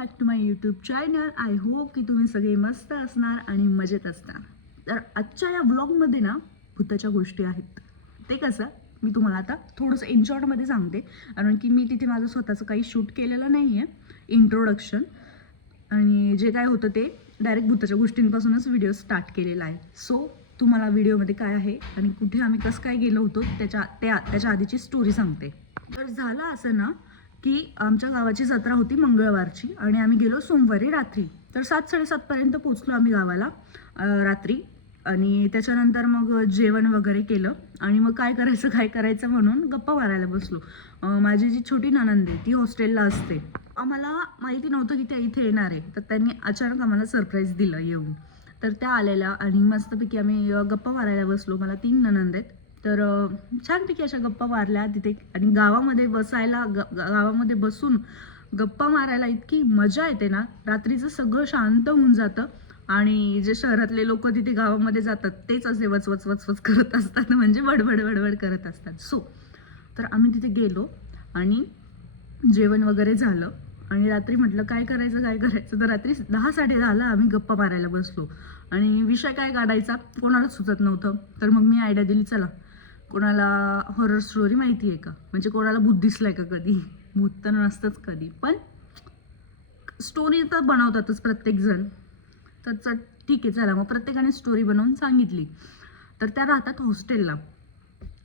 Back to my YouTube channel I hope की तुम्ही सगळे मस्त असणार आणि मजेत असणार. तर आजच्या या व्लॉगमध्ये ना भूताच्या गोष्टी आहेत. ते कसं? मी तुम्हाला आता थोडंसं इन शॉर्टमध्ये सांगते. कारण की मी तिथे माझं स्वतःचं काही शूट केलेलं नाही आहे इंट्रोडक्शन आणि जे काय होतं ते डायरेक्ट भूताच्या गोष्टींपासूनच व्हिडिओ स्टार्ट केलेला आहे. सो तुम्हाला व्हिडिओमध्ये काय आहे आणि कुठे आम्ही कसं काय गेलो होतो त्याच्या त्या त्याच्या आधीची स्टोरी सांगते. तर झालं असं ना की आमच्या गावाची जत्रा होती मंगळवारची आणि आम्ही गेलो सोमवारी रात्री. तर सात साडेसातपर्यंत पोचलो आम्ही गावाला रात्री. आणि त्याच्यानंतर मग जेवण वगैरे केलं. आणि मग काय करायचं काय करायचं म्हणून गप्पा मारायला बसलो. माझी जी छोटी ननंद आहे ती हॉस्टेलला असते. आम्हाला माहिती नव्हतं की त्या इथे येणार आहे. तर त्यांनी अचानक आम्हाला सरप्राईज दिलं येऊन. तर त्या आलेल्या आणि मस्तपैकी आम्ही गप्पा मारायला बसलो. मला तीन ननंद आहेत. तर छानपैकी अशा गप्पा मारल्या तिथे. आणि गावामध्ये बसायला ग गावामध्ये बसून गप्पा मारायला इतकी मजा येते ना. रात्रीचं सगळं शांत होऊन जातं. आणि जे शहरातले लोक तिथे गावामध्ये जातात तेच असे वचवच वचवच करत असतात. म्हणजे बडबड बडबड करत असतात. सो तर आम्ही तिथे गेलो आणि जेवण वगैरे झालं. आणि रात्री म्हटलं काय करायचं काय करायचं? तर रात्री दहा साडे दहाला आम्ही गप्पा मारायला बसलो. आणि विषय काय काढायचा? कोणालाच सुचत नव्हतं. तर मग मी आयडिया दिली चला कोणाला हॉरर स्टोरी माहिती आहे का? म्हणजे कोणाला भूत आहे का कधी? भूत तर नसतंच कधी. पण स्टोरी तर बनवतातच प्रत्येकजण. तर च ठीक आहे चला. मग प्रत्येकाने स्टोरी बनवून सांगितली. तर त्या राहतात हॉस्टेलला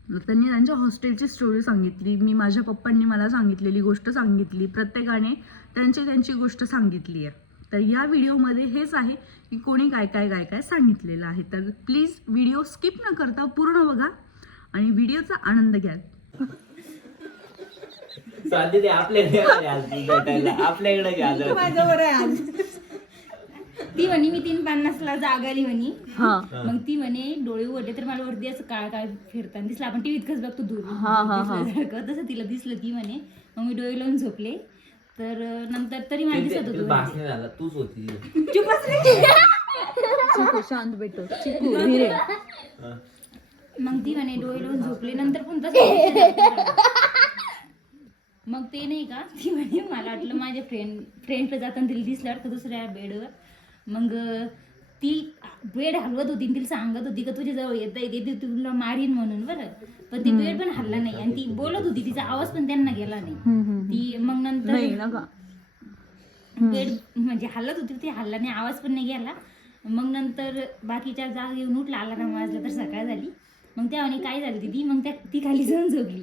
मग त्यांनी त्यांच्या हॉस्टेलची स्टोरी सांगितली. मी माझ्या पप्पांनी मला सांगितलेली गोष्ट सांगितली. प्रत्येकाने त्यांची त्यांची गोष्ट सांगितली आहे. तर या व्हिडिओमध्ये हेच आहे की कोणी काय काय काय काय सांगितलेलं आहे. तर प्लीज व्हिडिओ स्किप न करता पूर्ण बघा. आणि व्हिडिओचा आनंद घ्या स्वाती ते आपल्याकडे आली आज ती भेटायला. आपल्याकडे घ्या ती म्हणे मी तीन पन्नासला जाग आली म्हणे. हा. मग ती म्हणे डोळे उघडले तर मला वरती असं काळ काळ फिरताना दिसलं. आपण टीव्हीत कसं बघतो दूर. हा, हा, हा. दिसल्यासारखं. तसं तिला दिसलं ती म्हणे. मग मी डोळे लावून झोपले. तर अं, नंतर तरी मला दिसत होतं झाला. तूच होती. चुप. चिकू शांत भेटो. चिकू हिरे हा. मग ती म्हणे डोळे लावून झोपले नंतर पण तसं मग ते नाही का ती म्हणे मला वाटलं माझ्या फ्रेंड फ्रेंडला जाताना तिला दिसलं वाटतं दुसऱ्या बेडवर मग ती बेड हलवत होती तिला सांगत होती का तुझ्या जवळ येता येते ती तुला मारीन म्हणून बरं. पण ती बेड पण हल्ला नाही. आणि ती बोलत होती तिचा आवाज पण त्यांना गेला नाही. ती मग नंतर बेड म्हणजे हलत होती ती हल्ला नाही आवाज पण नाही गेला. मग नंतर बाकीच्या जाग येऊन उठला आला ना वाजला तर सकाळ झाली. मग त्या म्हणे काय झाली ती मग त्या ती खाली जाऊन झोपली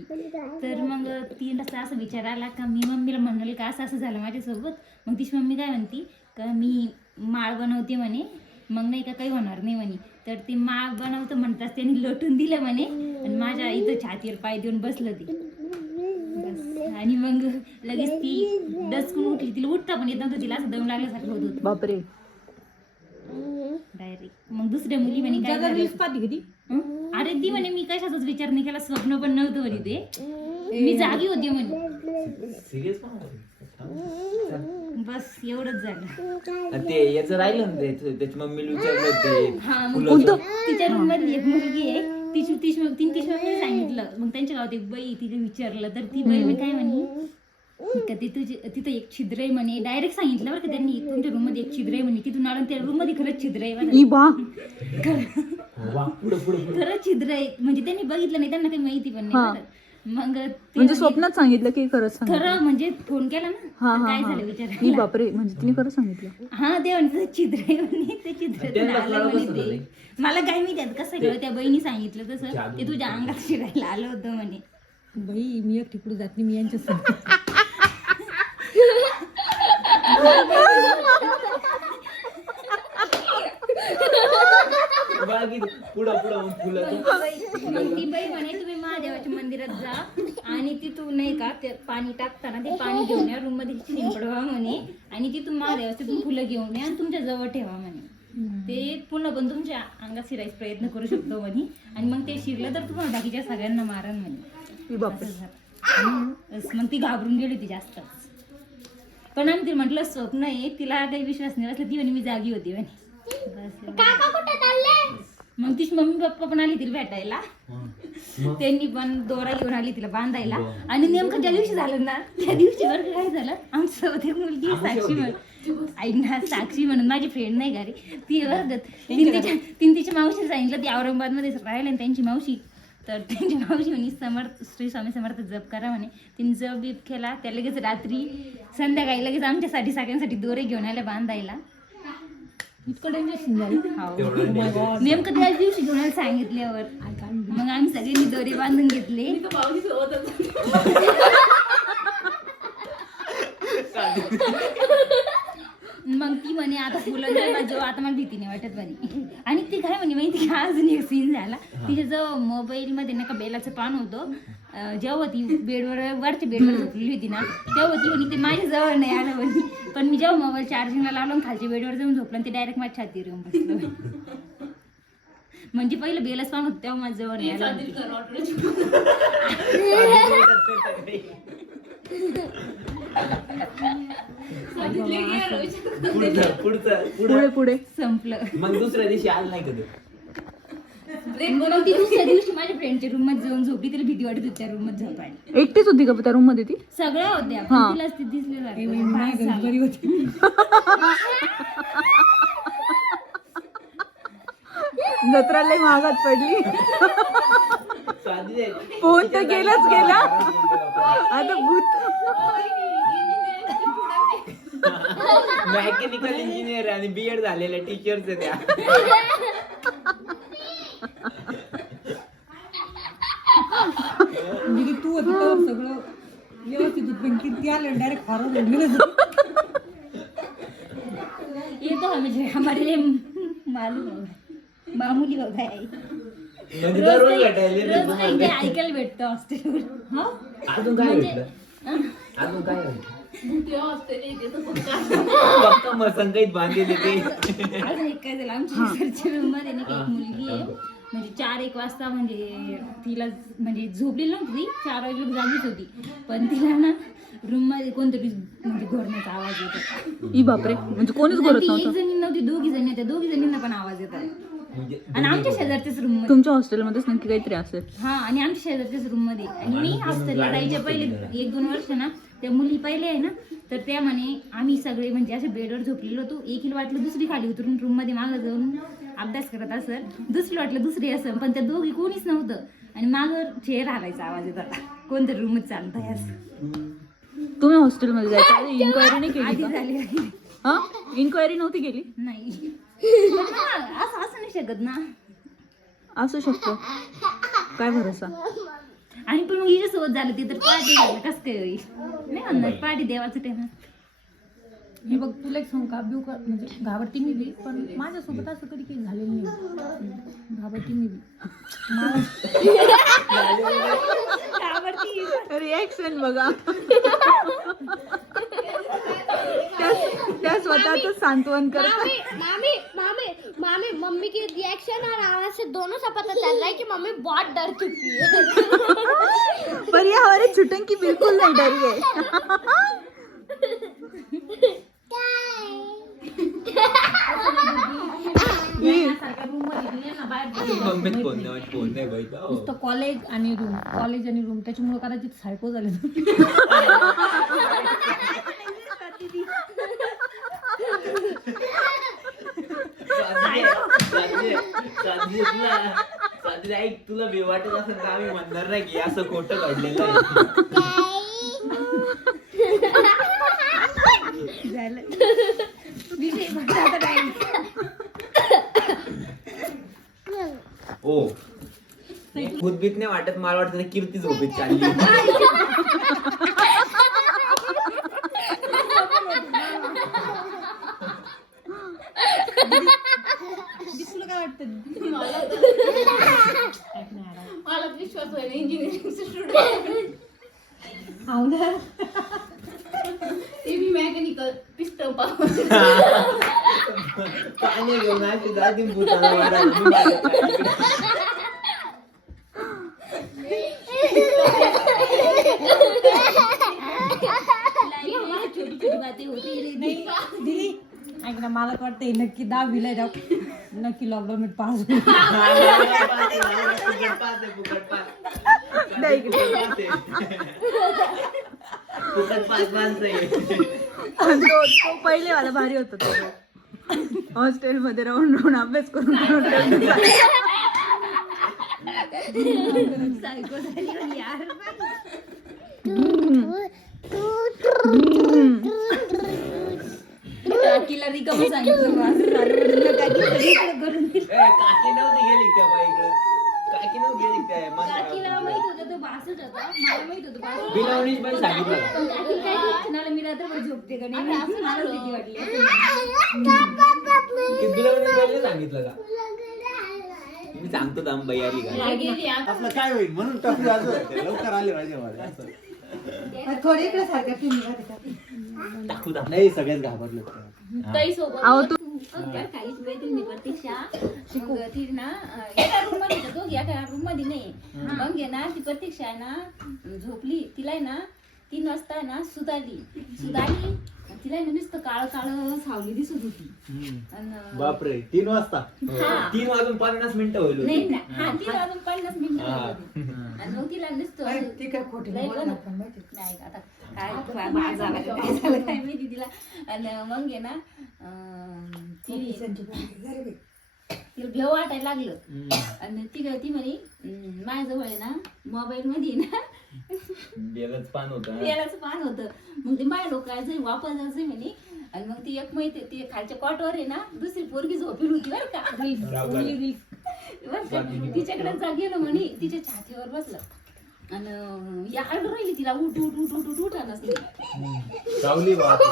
तर मग ती असं असं विचार आला का मी मम्मीला म्हणाले का असं असं झालं माझ्यासोबत? मग तिची मम्मी काय म्हणती? का मी माळ बनवते म्हणे. मग नाही का काही होणार नाही म्हणे. तर ती माळ बनवतं म्हणताच त्यांनी लोटून दिलं म्हणे. आणि माझ्या इथं छातीवर पाय देऊन बसलं ते. बस. आणि मग लगेच ती डचकून उठली. तिला उठता पण येत नव्हतं. तिला असं दम लागल्यासारखं होत होतं. बापरे. डायरेक्ट मग दुसऱ्या मुली म्हणे काय झालं? हं? अरे ती म्हणे मी कशाचाच विचार नाही केला स्वप्न पण नव्हतं म्हणे ते. मी जागी होती म्हणे. सिरियस पण बस एवढंच झालं. ते याचं राहिलं ना ते त्याची मम्मीला विचारलं ते हा मग फुलाचं. तिच्या रूम मधली एक मुलगी आहे. तिची तिची तीन तिची मम्मी सांगितलं. मग त्यांच्या गावात एक बाई तिला विचारलं. तर ती बाई मी काय म्हणे? का ते तुझी तिथं एक छिद्र आहे म्हणे. डायरेक्ट सांगितलं बरं का त्यांनी तुमच्या रूममध्ये एक छिद्र आहे म्हणे. तिथून आलं त्या रूममध्ये खरंच छिद्र आहे बरं. ई बा. वा पुढं पुढं पुढं. खरंच छिद्र आहे. म्हणजे त्यांनी बघितलं नाही त्यांना काही माहिती पण हा. नाही बरं. मग ते म्हणजे म्हणे, स्वप्नात सांगितलं की खरंच सांगितलं. खरं म्हणजे फोन केला ना हा तर हा काय हा. झालं विचार बापरे म्हणजे तिने खरं सांगितलं. हा ते म्हणते छिद्र आहे म्हणे ते छिद्र त्यांना आलं कळलं म्हणे कसं ते. झालंय? मला काय माहिती आता कसं कळलं त्या बहिणी सांगितलं तसं. जादू. ते तुझ्या अंगात शिरायला आलं होतं म्हणे. बाई मी एक तिकडे जात नाही मी यांच्या बाकी पुढं पुढं फुलं मग ती बाई म्हणे तुम्ही महादेवाच्या मंदिरात जा. आणि तिथून नाही का ते पाणी टाकताना ते पाणी घेऊन या रूममध्ये शिंपडवा म्हणे. आणि तिथून महादेवाचं तुम्ही फुलं घेऊन या आणि तुमच्या जवळ ठेवा म्हणे. ते पुन्हा पण तुमच्या अंगात शिरायचा प्रयत्न करू शकतो म्हणे. आणि मग ते शिरलं तर तुम्हाला बाकीच्या सगळ्यांना मारण म्हणे. बापरे. असं झालं. बस मग ती घाबरून गेली होती जास्तच. पण आम्ही तिला म्हटलं स्वप्न आहे तिला काही विश्वास नाही असला ती म्हणे मी जागी होती म्हणे. बस. एवढं. मग तिची मम्मी पप्पा पण आली तिला भेटायला. त्यांनी पण दोरा घेऊन आली तिला बांधायला. आणि नेमकं त्या दिवशी झालं ना त्या दिवशी बरं का काय झालं? आमच्यासोबत एक मुलगी साक्षी म्हणून आई ना साक्षी म्हणून. माझी फ्रेंड नाही घरी. ती बरं तिने तिच्या तिने तिच्या मावशी सांगितलं ती औरंगाबादमध्ये राहिली आणि त्यांची मावशी तर त्यांची मावशी म्हणे समर्थ श्री स्वामी समर्थ जप करा म्हणे. तिने जप बीप केला. त्या लगेच रात्री संध्याकाळी लगेच आमच्यासाठी सगळ्यांसाठी दोरे घेऊन आले बांधायला. इतकं डेंजर सीन झालं हो. तेवढं नाही. नेमकं त्याच दिवशी घेऊन सांगितल्यावर. मग आम्ही सगळ्यांनी दोरे बांधून घेतले. मग ती म्हणे आता फुलं माझं आता मला भीती नाही वाटत म्हणे. आणि ती काय म्हणे माहिती का? अजून एक सीन झाला. तिच्या जवळ मोबाईल मध्ये नाही का बेलाचं पान होतं. जेव्हा ती बेडवर वरच्या बेडवर झोपलेली होती ना तेव्हा ती म्हणे ते माझ्या जवळ नाही आलं म्हणे. पण मी जेव्हा मोबाईल चार्जिंगला लावला आणि खालच्या बेडवर जाऊन झोपलं आणि ते डायरेक्ट माझ्या छातीवर येऊन बसलं. म्हणे. म्हणजे पहिलं बेलच पान होतं तेव्हा माझ्या जवळ नाही आलं पुढं पुढे. संपलं. मग दुसऱ्या दिवशी आलं नाही कधी? मग ती दुसऱ्या दिवशी माझ्या फ्रेंडच्या रूममध्ये जाऊन झोपली तिला भीती वाटत होती त्या रूममध्ये झोपायला एकटीच होती का त्या रूममध्ये ती? सगळ्या होत्या हा. ती दिसले जत्रा लय महागात पडली. फोन तर गेलाच गेला. आता भूत. मेकॅनिकल इंजिनियर आणि बीएड झालेल्या टीचर्स आहे त्या म्हणजे तू होती सगळं व्यवस्थित होत. पण किती आलं डायरेक्ट गेलं. ये तो हमें हमारे लिए मालूम होगा. मामूली होगा है म्हणजे रोज दररोज काही- भेटायला रोज काही ते ऐकायला भेटतं हॉस्टेलवर हा? अजून काय म्हणजे- भेटलं? अजून काय भेटलं? फक्त मसंगईत बांधलेले ते अजून एक काय झालं? आमच्या ना एक मुलगी आहे. म्हणजे चार एक वाजता म्हणजे तिला म्हणजे झोपलेली नव्हती ती चार वाजता जागीच होती. पण तिला ना रूममध्ये कोणतरी म्हणजे घोरण्याचा आवाज येत ई बापरे म्हणजे कोणीच आणि करत ती एक नव्हतं? जणी नव्हती दोघी जणी होत्या. दोघी जणींना पण आवाज येत आहे म्हणजे आणि आमच्या शेजारच्याच रूममध्ये. तुमच्या हॉस्टेलमध्येच नक्की काहीतरी असेल. हा आणि आमच्या शेजारच्याच रूममध्ये. आणि मी हॉस्टेलला जायच्या पहिले एक दोन वर्ष ना त्या मुली पहिले आहे ना तर त्या म्हणे आम्ही सगळे म्हणजे असे बेडवर झोपलेलो होतो. एकीला वाटलं दुसरी खाली उतरून रूममध्ये मागं जाऊन अभ्यास करत असेल दुसरी वाटलं दुसरी असेल पण त्या दोघी कोणीच नव्हतं. आणि मागं चेअर हालायचा आवाज येत होता. कोणतरी रूममध्ये चालतंय असं. तुम्ही हॉस्टेलमध्ये जायच्या आधी इन्क्वायरी नाही केली आधी का? झाली. हा? इन्क्वायरी नव्हती केली? नाही. हा, असं असं नाही शकत ना. असू शकतं. काय भरोसा? आणि पण मग हिच्यासोबत झालं ते तर पार्टी झालं. कसं काय होईल? नाही म्हणणार पार्टी देवाचं टेना हे बघ तुला एक सांगू का का म्हणजे घाबरती मी बी पण माझ्यासोबत असं कधी काही झालेलं नाही घाबरती मी बी रिॲक्शन बघा. त्या- स्वतःच सांत्वन करतात मामी मामी मामी मामी मम्मी की रिएक्शन और आवाज़ से दोनों से पता चल रहा है कि मम्मी बहुत डर चुकी है। पर ये हमारे छुटन की बिल्कुल नहीं डरी है मम्मीत फोन नाही फोन नाही बघितला हो. नुसतं कॉलेज आणि रूम कॉलेज आणि रूम त्याच्यामुळे कदाचित सायको झाले तुला साधी ऐक तुला बी वाटत तर आम्ही म्हणणार नाही की असं खोटं घडलेलं आहे. झालं. विषय फक्त आता काय ओ खुदबीत नाही वाटत मला वाटतं ते कीर्ती झोपेत चालली. तुला काय वाटतं? मला विश्वास होईल इंजिनिअरिंग स्टुडंट आवडा ते मी मेकॅनिकल पिस्टन पाहून. पाणी घेऊन अशी जाती भूताला मारायला. मी छोटी छोटी बातें होती रहती दिदी ऐक ना मला वाटतं हे नक्की दहावीला जाऊ नक्की लॉकडाऊन मध्ये पास होईल. फुकट माणसं आहे. तो तो पहिले वाला भारी होता तो हॉस्टेलमध्ये राहून राहून अभ्यास करून काकीला रिकामं सांगितलं काकी सगळीकडे करून काकी नव्हती गेली त्या बाईकडे काकी काकीला मन- माहीत होतं? तो बासच होता. मला माहीत होतं बासच बिलावणीच पण सांगितलं. का? पण काकी काय टेन्शनाला मी रात्रभर झोपते का नाही? भीती वाटली. की बिलावणीच पहिले सांगितलं का? मी सांगतो थांब बाई आली का गेली. आपलं काय होईल? म्हणून टपली असं होते. लवकर आले पाहिजे मला. असं. टाकू थांब नाही सगळेच घाबरले होते. ताई सोबत. अहो, तू- त्या काहीच मैत्रिणी प्रतीक्षा मग ती ना एका रूममध्ये दोघी एका रूममध्ये नाही. मग आहे ना ती प्रतीक्षा आहे ना झोपली. तिला आहे ना तीन वाजता आहे ना सुधारली. सुधारली. तिला आहे ना नुसतं काळ काळ सावली दिसत होती. अन- बापरे तीन वाजता? हा. तीन वाजून पन्नास मिनिटं होईल होती. नाही ना हा तीन वाजून पन्नास मिनिटं हा. होती. आणि मग तिला नुसतं लय पण- नाही आता काय काय बाळ झालं का काय झालं काय माहिती तिला. आणि मग आहे ना अं, ती तिला भेव वाटायला लागलं. हम्म. आणि ती ती म्हणे "हम्म, माझ्याजवळ आहे ना मोबाईल मध्ये ना बेलच पान होतं तेलाचं पान होतं. मग ते माझ्या लोकांचं वापर जायचं म्हणे. आणि मग ती एक माहिती ती खालच्या कॉटवर आहे ना दुसरी पोरगी झोपेल होती बरं का. बरं का. तिच्याकडे जा गेलो म्हणे तिच्या छातीवर बसलं. आणि या आडू राहिली तिला उठ उठ उठ उठ उठ उठा नसली सावली बाप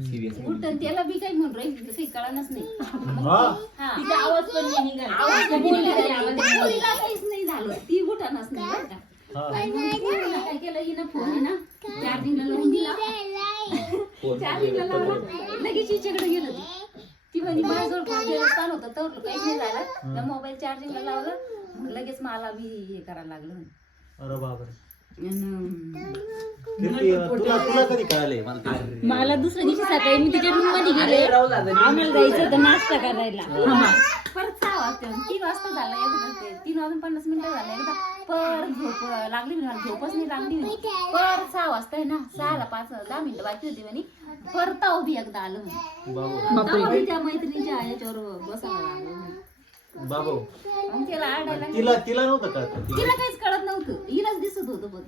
सिरियस उठ आणि त्याला बी काही म्हणून राहिली तिला काही कळानच नाही. हा? तिचा आवाज पण नाही निघाला. बोलली आवाज नाही. काहीच नाही झालं. ती उठानच नाही बरं का. काय केलं हिनं? फोन आहे ना? चार्जिंगला लावून दिला. चार्जिंगला लावला लगेच हिच्याकडे गेलं ती. ती म्हणजे माझ्याजवळ फोन केलं पान होतं तर नाही झालं. मोबाईल चार्जिंगला लावलं. मग लगेच मला बी हे करायला लागलं अरे बापरे. कीर्ती, तुला तुला कधी कळाले मला दुसऱ्या दिवशी सकाळी मी तिच्या रूममध्ये गेले. आम्हाला जायचं होतं नाश्ता करायला. परत सहा वाजता तीन वाजता झाला एकदा ते. तीन वाजून पन्नास मिनिटं झाले एकदा. परत झोप लागली मला झोपच नाही लागली म्हणे. परत सहा वाजता आहे ना सहाला पाच दहा मिनिटं बाकी होती म्हणे. परत बी एकदा आलं म्हणे. त्या मैत्रिणीच्या याच्यावर बसायला लागलो. बाबू. मग तिला आडायला तिला तिला नव्हतं कळत तिला? काहीच कळत नव्हतं. हिलाच दिसत होतं बघ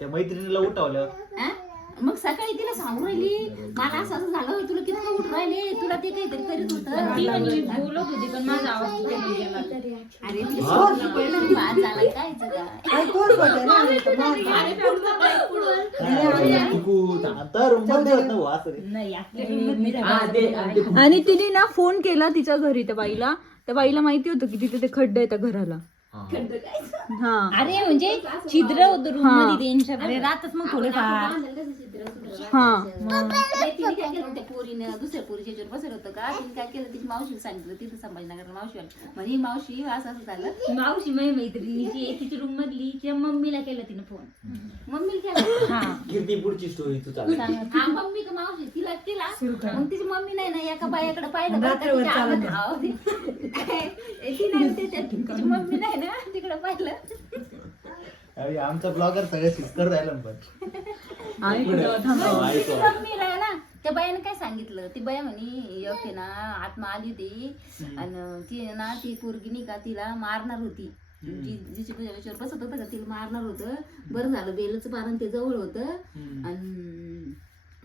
त्या मैत्रिणीला उठवलं? मग सकाळी तिला सांगू राहिली मला असं असं झालं तुला किती उठ राहिले? तुला ते काहीतरी करीत होतं. बोलत होती पण माझा आवाज अरे ती सोडली पहिलं बाद झाला काय आता रूममध्ये होत ना वास रे. हा, ते आणि ते आणि तिने ना फोन केला तिच्या घरी त्या बाईला. त्या बाईला माहिती होतं की तिथे ते खड्डे आहे त्या घराला. हा. अरे म्हणजे छिद्र होतं रूम हा. मध्ये त्यांच्या अरे मग थोडेफार. हा. पोरीनं? दुसऱ्या पोरीच्या याच्यावर बसत होतं का? तिने काय केलं? तिची मावशीला सांगितलं. तिथं संभाजीनगर मावशी मावशी असं असं झालं. मावशी माझी मैत्रिणीची आहे, तिची रूम मधली तिच्या मम्मीला केलं तिने फोन मम्मीला केला? कीर्ती पुढची स्टोरी तू चालू हा मम्मी का मावशी? तिला केला मग तिची मम्मी नाही ना एका बायाकडे पाहिलं का? तिच्या ती- ती नाही त्याच्यात तिची मम्मी नाही ना? तिकडे पाहिलं. अरे आमचा ब्लॉगर सगळे सिस्कर राहिला पण. आणि कुठं. हो, ना. त्या बायाने काय सांगितलं? ती बाया म्हणे आहे ना आत्मा आली होती. आणि ती ना ती पोरगी नाही का तिला मारणार होती. जी जिची याच्यावर बसत होतं का तिला मारणार होतं. बरं झालं बेलचं पारण ते जवळ होतं. आणि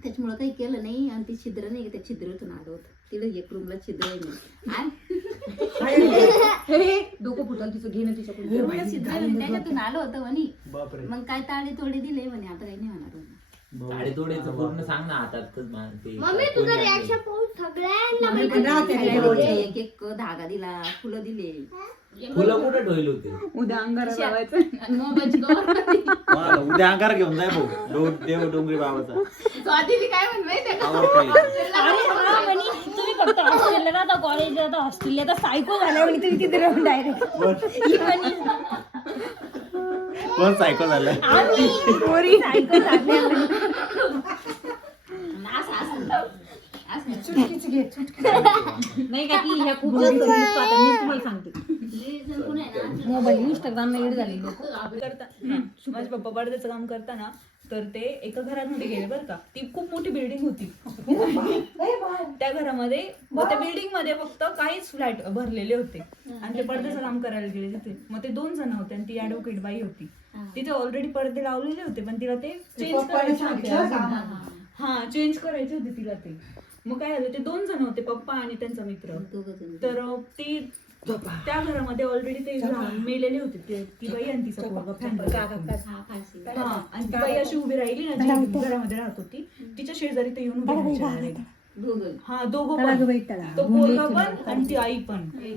त्याच्यामुळं काही केलं नाही. आणि ती छिद्र नाही का त्या छिद्रातून आलं होतं. तिला एक रूमला छिद्र आहे म्हणे. आणि डोकं फुटलं तिचं घेणं तिच्याकडून त्याच्यातून आलं होतं म्हणे. बापरे. मग काय ताळे तोडे दिले म्हणे आता काही नाही होणार म्हणे. साडे थोडेच पूर्ण सांग ना आता ते मम्मी तुझं रिॲक्शन पाहून सगळ्यांना एक एक धागा दिला फुलं दिले. फुलं कुठं ठेवले होते? उद्या अंगारा लावायचं. मोबाईलची कवर मला उद्या अंगार घेऊन जाय भाऊ. डो- देव डोंगरी बाबाचा. स्वातीने काय म्हणून माहितीये का? आवर पाहिजे. अरे हा म्हणे, तुम्ही फक्त हॉस्टेलला राहता कॉलेजला राहता हॉस्टेलला तर सायको झाल्या म्हणे तुम्ही तिथे राहून डायरेक्ट कोण? सायको झालं? पोरी. सायको झाल्या म्हणे. असं. असं असं नाही का ती ह्या खूप जास्त मीच तुम्हाला सांगते. मोबाईल इंस्टाग्राम एड झाले करता माझे पप्पा पडद्याचं काम करताना तर ते एका घरामध्ये गेले बरं का. ती खूप मोठी बिल्डिंग होती. त्या घरामध्ये त्या बिल्डिंगमध्ये फक्त काहीच फ्लॅट भरलेले होते. आणि ते पडद्याचं काम करायला गेले तिथे. मग ते दोन जण होते आणि ती ऍडव्होकेट बाई होती. तिथे ऑलरेडी पडदे लावलेले होते पण तिला ते चेंज करायचे होते. हा चेंज करायचे होते तिला ते. मग काय झालं ते दोन जण होते पप्पा आणि त्यांचा मित्र. तर ती त्या घरामध्ये ऑलरेडी ते मेलेले होते ते- ती बाई आणि तिचा पोरगा आणि ती बाई अशी उभी राहिली ना जी घरामध्ये राहत होती. तिच्या शेजारी ते येऊन उभी. हा दोघं पण. तो पोरगा पण आणि ती आई पण. हे.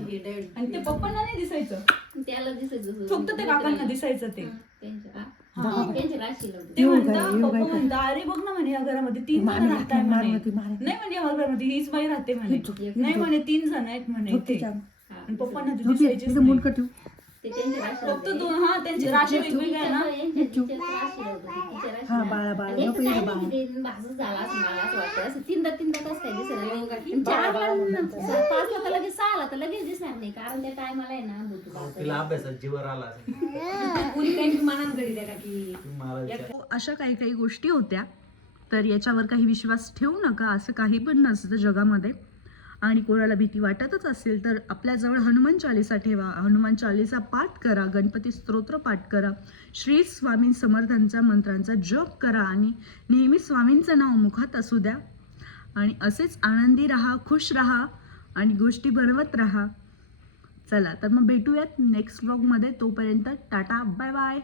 आणि ते पप्पांना नाही दिसायचं? त्याला दिसायचं फक्त ते काकांना दिसायचं ते. त्यांच्या हा, त्यांच्या राशीला होतं. ते म्हणता पप्पा म्हणता अरे बघ ना म्हणे या घरामध्ये तीन जण राहताय म्हणे. नाही म्हणजे या घरामध्ये हीच बाई राहते म्हणे. नाही म्हणे तीन जण आहेत म्हणे आणि पप्पांना ते दिसायचेच नाही. ते त्यांच्या राशीला फक्त होतं. दोन हा त्यांची राशी वेगवेगळी आहे ना. यांच्या- तिच्याच राशीला होतं, तिच्या राशीला. आणि एकच आहे ना ते भासच झाला असं मला असं वाटतं. असं तीनदा तीनदा कसं काय दिसत आणि चारला नंतर पाचला तर लगेच सहाला तर लगेच दिसणार नाही. कारण त्या टायमाला आहे ना भूत तिला अभ्यासात जीवर आला हो, अशा काही काही गोष्टी होत्या. तर याच्यावर काही विश्वास ठेवू नका असं काही पण नसतं जगामध्ये. आणि कोणाला भीती वाटतच असेल तर आपल्याजवळ हनुमान चालिसा ठेवा. हनुमान चालिसा पाठ करा गणपती स्तोत्र पाठ करा. श्री स्वामी समर्थांचा मंत्रांचा जप करा आणि नेहमी स्वामींचं नाव मुखात असू द्या. आणि असेच आनंदी राहा खुश राहा आणि गोष्टी बनवत राहा. चला तर मग भेटूयात नेक्स्ट व्लॉगमध्ये तोपर्यंत टाटा बाय बाय